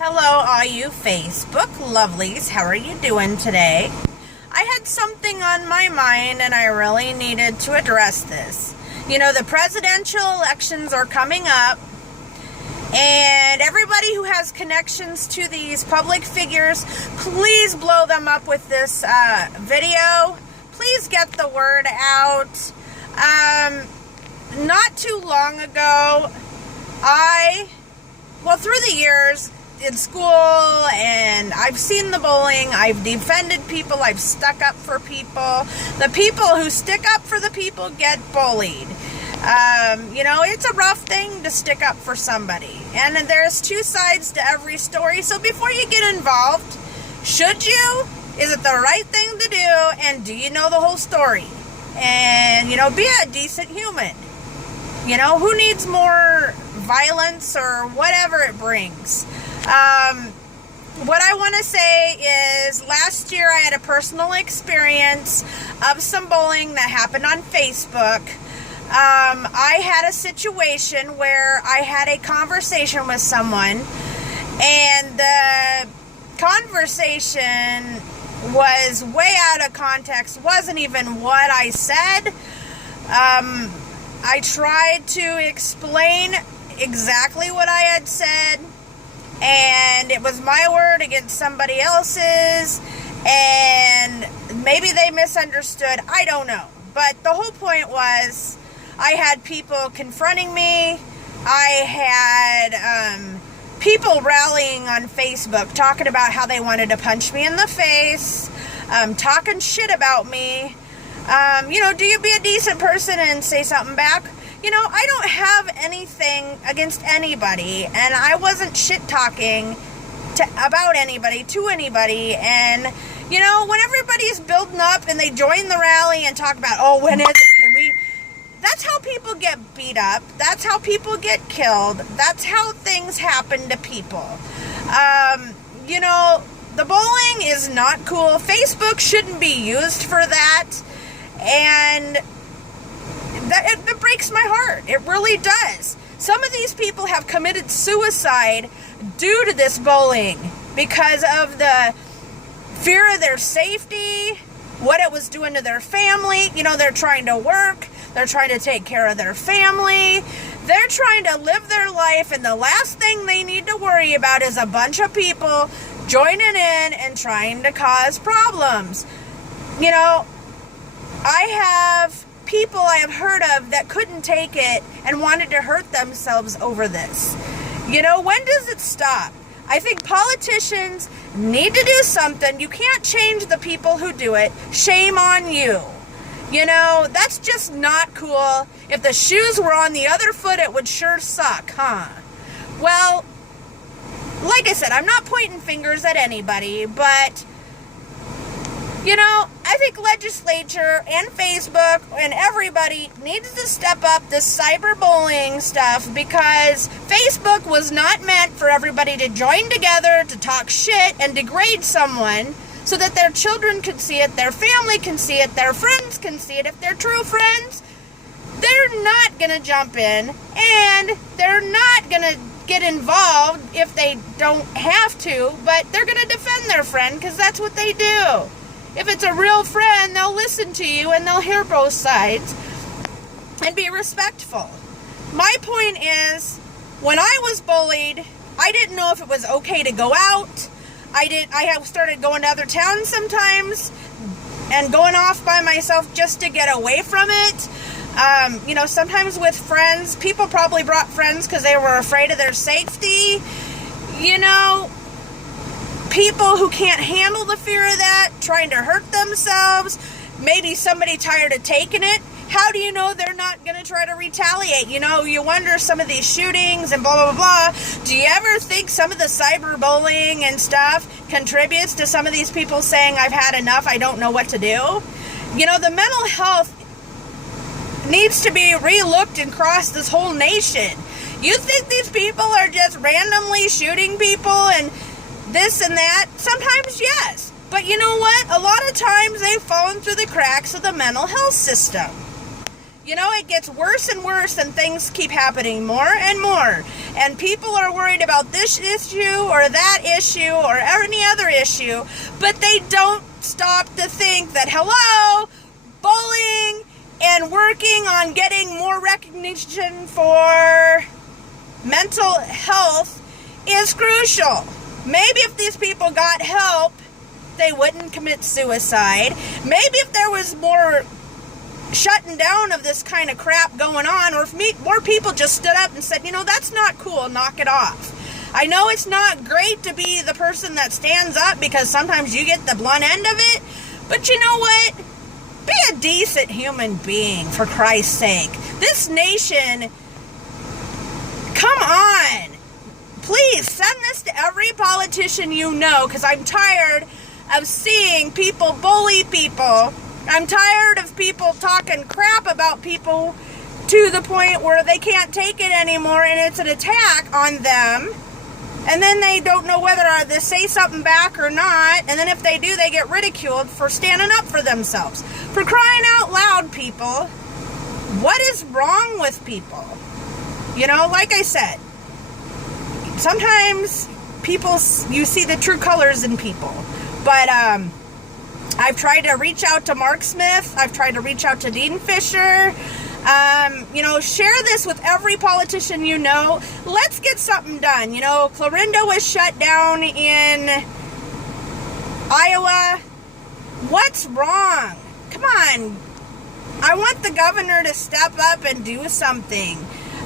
Hello, all you Facebook lovelies. How are you doing today? I had something on my mind and I really needed to address this. You know, the presidential elections are coming up, and everybody who has connections to these public figures, please blow them up with this video. Please get the word out. Not too long ago, through the years, in school, and I've seen the bullying, I've defended people, I've stuck up for people. The people who stick up for the people get bullied. You know, it's a rough thing to stick up for somebody, and there's two sides to every story. So before you get involved, should you? Is it the right thing to do? And do you know the whole story? And, you know, be a decent human. You know, who needs more violence or whatever it brings? What I want to say is last year I had a personal experience of some bullying that happened on Facebook. I had a situation where I had a conversation with someone, and the conversation was way out of context, wasn't even what I said. I tried to explain exactly what I had said, and it was my word against somebody else's, and maybe they misunderstood. I don't know. But the whole point was I had people confronting me. I had people rallying on Facebook talking about how they wanted to punch me in the face, talking shit about me. You know, do you be a decent person and say something back? You know, I don't have anything against anybody, and I wasn't shit-talking about anybody, to anybody, and, you know, when everybody's building up and they join the rally and talk about, oh, when is it, can we, that's how people get beat up, that's how people get killed, that's how things happen to people. You know, the bullying is not cool. Facebook shouldn't be used for that, and it breaks my heart. It really does. Some of these people have committed suicide due to this bullying because of the fear of their safety, what it was doing to their family. You know, they're trying to work, they're trying to take care of their family, they're trying to live their life, and the last thing they need to worry about is a bunch of people joining in and trying to cause problems. You know, I have people I have heard of that couldn't take it and wanted to hurt themselves over this. You know, when does it stop? I think politicians need to do something. You can't change the people who do it. Shame on you. You know, that's just not cool. If the shoes were on the other foot, it would sure suck, huh? Well, like I said, I'm not pointing fingers at anybody, but you know, I think legislature and Facebook and everybody needs to step up this cyberbullying stuff, because Facebook was not meant for everybody to join together to talk shit and degrade someone so that their children could see it, their family can see it, their friends can see it. If they're true friends, they're not going to jump in, and they're not going to get involved if they don't have to, but they're going to defend their friend because that's what they do. If it's a real friend, they'll listen to you and they'll hear both sides and be respectful. My point is, when I was bullied, I didn't know if it was okay to go out. I have started going to other towns sometimes and going off by myself just to get away from it. You know, sometimes with friends, people probably brought friends because they were afraid of their safety. You know, people who can't handle the fear of that, trying to hurt themselves, maybe somebody tired of taking it. How do you know they're not going to try to retaliate? You know, you wonder some of these shootings and blah, blah, blah. Do you ever think some of the cyberbullying and stuff contributes to some of these people saying, I've had enough, I don't know what to do? You know, the mental health needs to be relooked across this whole nation. You think these people are just randomly shooting people and this and that? Sometimes, yes. But you know what? A lot of times they've fallen through the cracks of the mental health system. it gets worse and worse, and things keep happening more and more. And people are worried about this issue or that issue or any other issue, but they don't stop to think that, hello, bullying and working on getting more recognition for mental health is crucial. Maybe if these people got help, they wouldn't commit suicide. Maybe if there was more shutting down of this kind of crap going on, or if more people just stood up and said, that's not cool, knock it off. I know it's not great to be the person that stands up, because sometimes you get the blunt end of it, but you know what? Be a decent human being, for Christ's sake. This nation, come on. Please send this to every politician you know, because I'm tired of seeing people bully people. I'm tired of people talking crap about people to the point where they can't take it anymore, and it's an attack on them. And then they don't know whether to say something back or not. And then if they do, they get ridiculed for standing up for themselves. For crying out loud, people, what is wrong with people? Like I said, sometimes you see the true colors in people. But I've tried to reach out to Mark Smith. I've tried to reach out to Dean Fisher. Share this with every politician you know. Let's get something done. Clarinda was shut down in Iowa. What's wrong? Come on. I want the governor to step up and do something.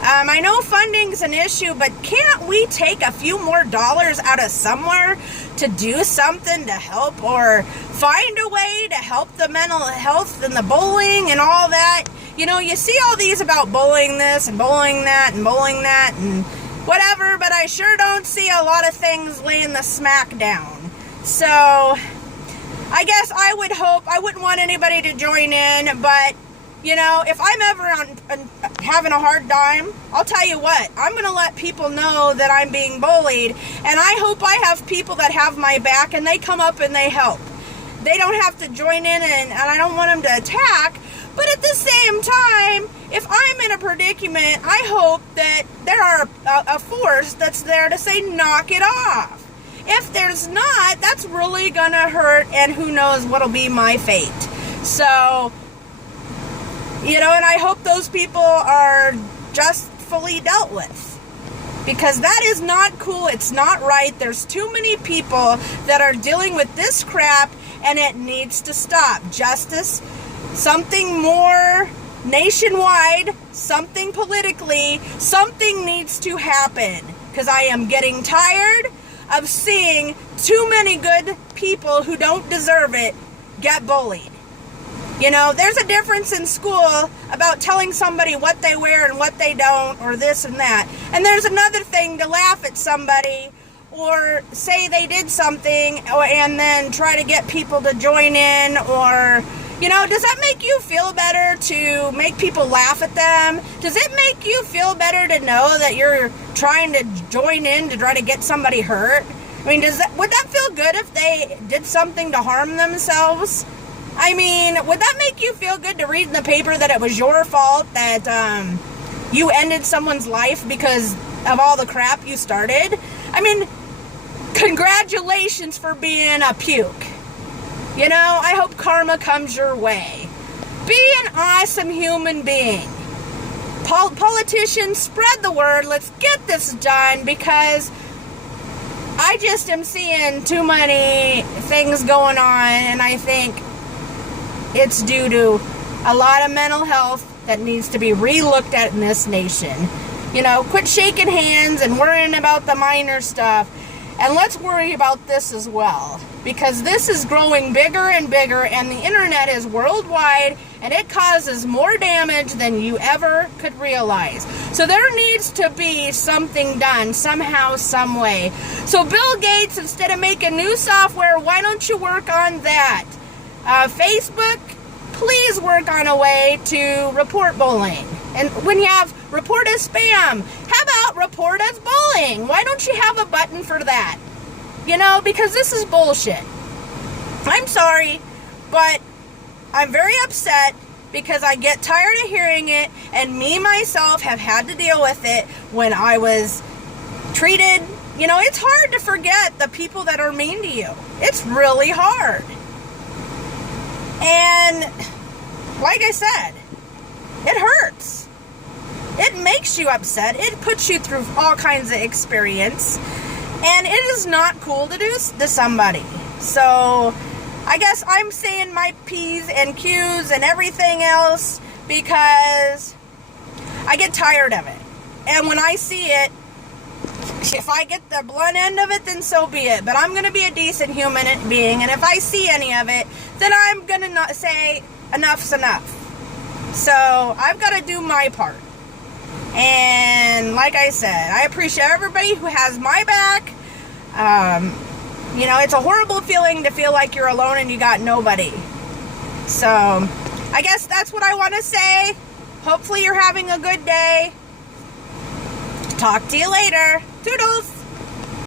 I know funding's an issue, but can't we take a few more dollars out of somewhere to do something to help, or find a way to help the mental health and the bullying and all that? You see all these about bullying this and bullying that and bullying that and whatever, but I sure don't see a lot of things laying the smack down. So I guess I wouldn't want anybody to join in, but if I'm ever having a hard time, I'll tell you what, I'm going to let people know that I'm being bullied, and I hope I have people that have my back and they come up and they help. They don't have to join in, and I don't want them to attack, but at the same time, if I'm in a predicament, I hope that there are a force that's there to say, knock it off. If there's not, that's really going to hurt, and who knows what'll be my fate. So, and I hope those people are just fully dealt with, because that is not cool. It's not right. There's too many people that are dealing with this crap, and it needs to stop. Justice, something more nationwide, something politically, something needs to happen, because I am getting tired of seeing too many good people who don't deserve it get bullied. There's a difference in school about telling somebody what they wear and what they don't, or this and that. And there's another thing to laugh at somebody or say they did something and then try to get people to join in, or, does that make you feel better to make people laugh at them? Does it make you feel better to know that you're trying to join in to try to get somebody hurt? I mean, would that feel good if they did something to harm themselves? I mean, would that make you feel good to read in the paper that it was your fault that you ended someone's life because of all the crap you started? I mean, congratulations for being a puke. I hope karma comes your way. Be an awesome human being. Politicians, spread the word. Let's get this done, because I just am seeing too many things going on, and I think it's due to a lot of mental health that needs to be re-looked at in this nation. Quit shaking hands and worrying about the minor stuff, and let's worry about this as well, because this is growing bigger and bigger, and the internet is worldwide, and it causes more damage than you ever could realize. So there needs to be something done somehow, some way. So Bill Gates, instead of making new software, why don't you work on that? Facebook, please work on a way to report bullying. And when you have report as spam, how about report as bullying? Why don't you have a button for that? Because this is bullshit. I'm sorry, but I'm very upset because I get tired of hearing it, and me myself have had to deal with it when I was treated. You know, it's hard to forget the people that are mean to you. It's really hard. And like I said, it hurts. It makes you upset. It puts you through all kinds of experience. And it is not cool to do to somebody. So I guess I'm saying my P's and Q's and everything else because I get tired of it. And when I see it, if I get the blunt end of it, then so be it. But I'm going to be a decent human being. And if I see any of it, then I'm going to not say enough's enough. So I've got to do my part. And like I said, I appreciate everybody who has my back. You know, it's a horrible feeling to feel like you're alone and you got nobody. So I guess that's what I want to say. Hopefully you're having a good day. Talk to you later. Toodles!